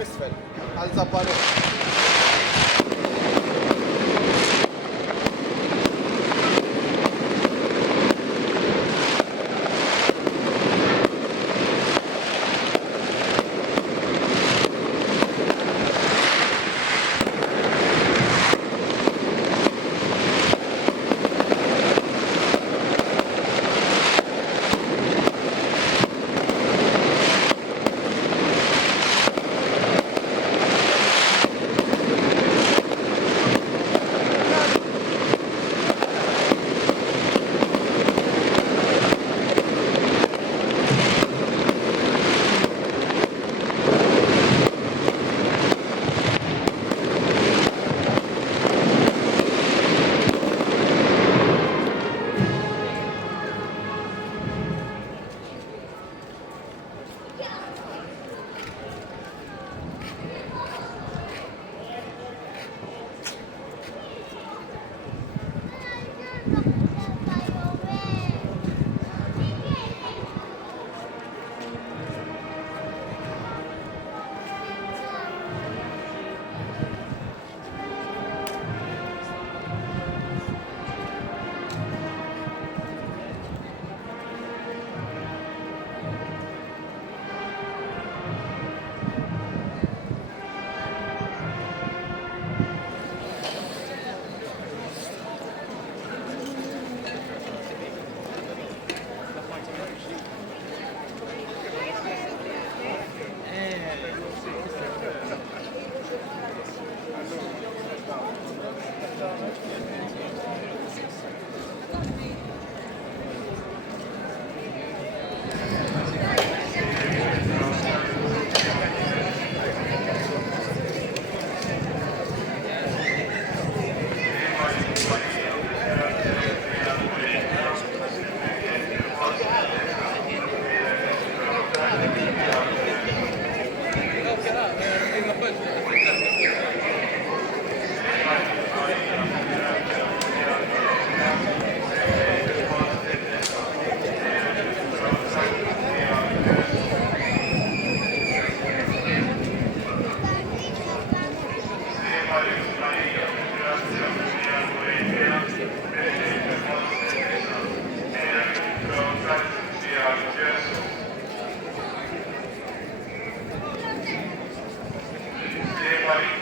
اسفل على الزبالين.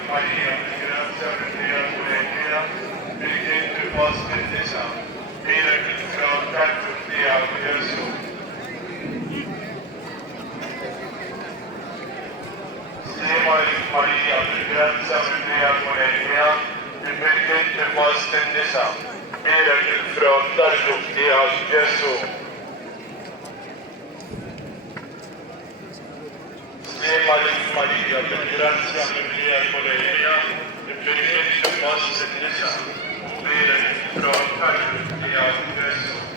Maria, grazia per Maria, benedetto posti in tesa, vera che fronte a tutti a Gesù. Maria, grazia per Maria, benedetto posti in tesa, vera che fronte a tutti a Gesù. Maria, per grazia mia Maria, e benedetto vostro Chiesa, vera che pronta a tutti a Gesù.